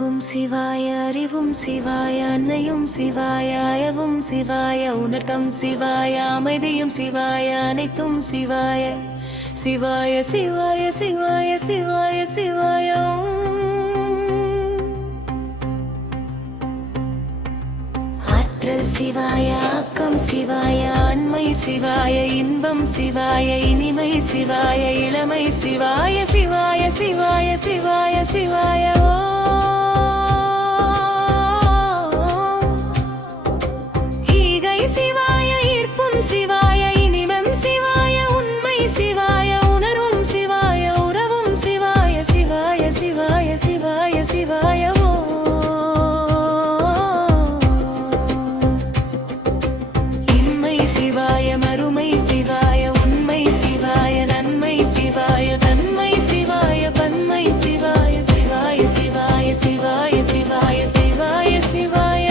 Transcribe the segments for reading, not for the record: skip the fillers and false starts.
அன்பும் சிவாய, அறிவும் சிவாய, அன்னையும் சிவாய, அயவும் சிவாய, உணர்த்தம் சிவாய, அமைதியும் சிவாய, அனைத்தும் சிவாய. சிவாய சிவாய சிவாய சிவாய சிவாய. ஆற்றல் சிவாய, ஆக்கம் சிவாய, அன்மை சிவாய, இன்பம் சிவாய, இனிமை சிவாய, இளமை சிவாய. சிவாய சிவாய சிவாய சிவாய. ஈகை சிவாய, ஈர்ப்பும் சிவாய, இனிமம் சிவாய, உண்மை சிவாய, உணர்வும் சிவாய, உறவும் சிவாய. சிவாய சிவாய சிவாய சிவாய. இன்மை சிவாய, மறுமை சிவாய, உண்மை சிவாய, நன்மை சிவாய, தன்மை சிவாய, பன்மை சிவாய. சிவாய சிவாய சிவாய சிவாய சிவாய சிவாய.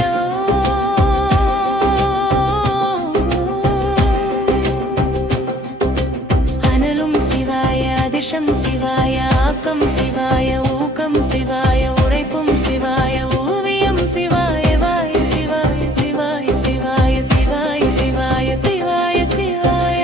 அனலும் சிவாய, அதிர்ஷம் சிவாய, ஆக்கம் சிவாய, ஊக்கம் சிவாய, உரைப்பும் சிவாய, ஓவியம் சிவாய. வாய சிவாய சிவாய சிவாய சிவாய சிவாய சிவாய சிவாய.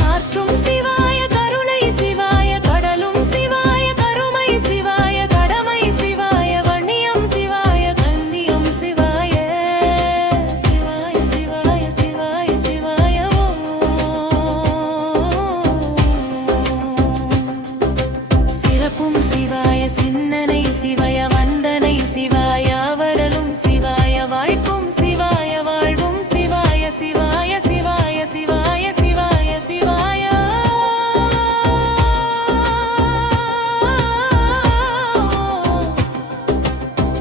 காற்றும் சிவாய, கருணை சிவாய, கடலும் சிவாய, கருமை சிவாய, கடமை சிவாய, வண்ணியம் சிவாய, கண்ணியம் சிவாய. சிவாய சிவாய சிவாய சிவாய. சிறப்பும் சிவாய, சின்னனை சிவாய, வந்தனை சிவாய, அவரலும் சிவாய, வாழ்க்கும் சிவாய, வாழ்வும் சிவாய. சிவாய சிவாய சிவாய சிவாய சிவாய.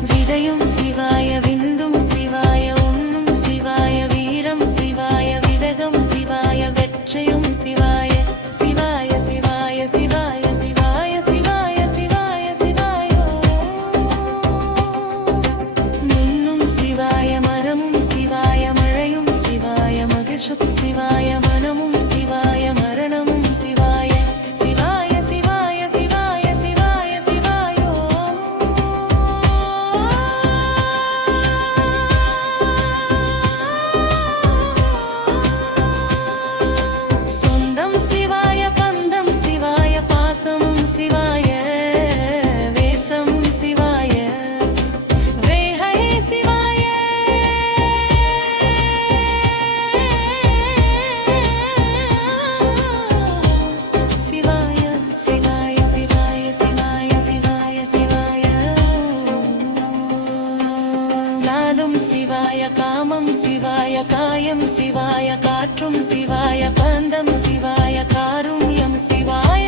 விதையும் சிவாய, விந்தும் சிவாய, உண்ணும் சிவாய, வீரம் சிவாய, விவேகம் சிவாய, வெற்றியும் சிவாய. சிவாய சிவாய சிவாய சிவாய சிவாய சிவாய சிவாய. முன்னும் சிவாய, மரமும் சிவாய, மழையும் சிவாய, மகிழ்ச்சியும் சிவாய, மனமும் சிவாய, மரணமும் சிவாய. சிவாய சிவாய சிவாய சிவாய சிவாய. சொந்தம் சிவாய, பந்தம் சிவாய, பாசமும் சிவாய, வேசமும் சிவாய, வேகை சிவாய. சிவாய சிவாய சிவாய சிவாய சிவாய சிவாய. நாதம் சிவாய, காமம் சிவாய, காயம் சிவாய, காற்றும் சிவாய, பந்தம் சிவாய, காருண்யம் சிவாய.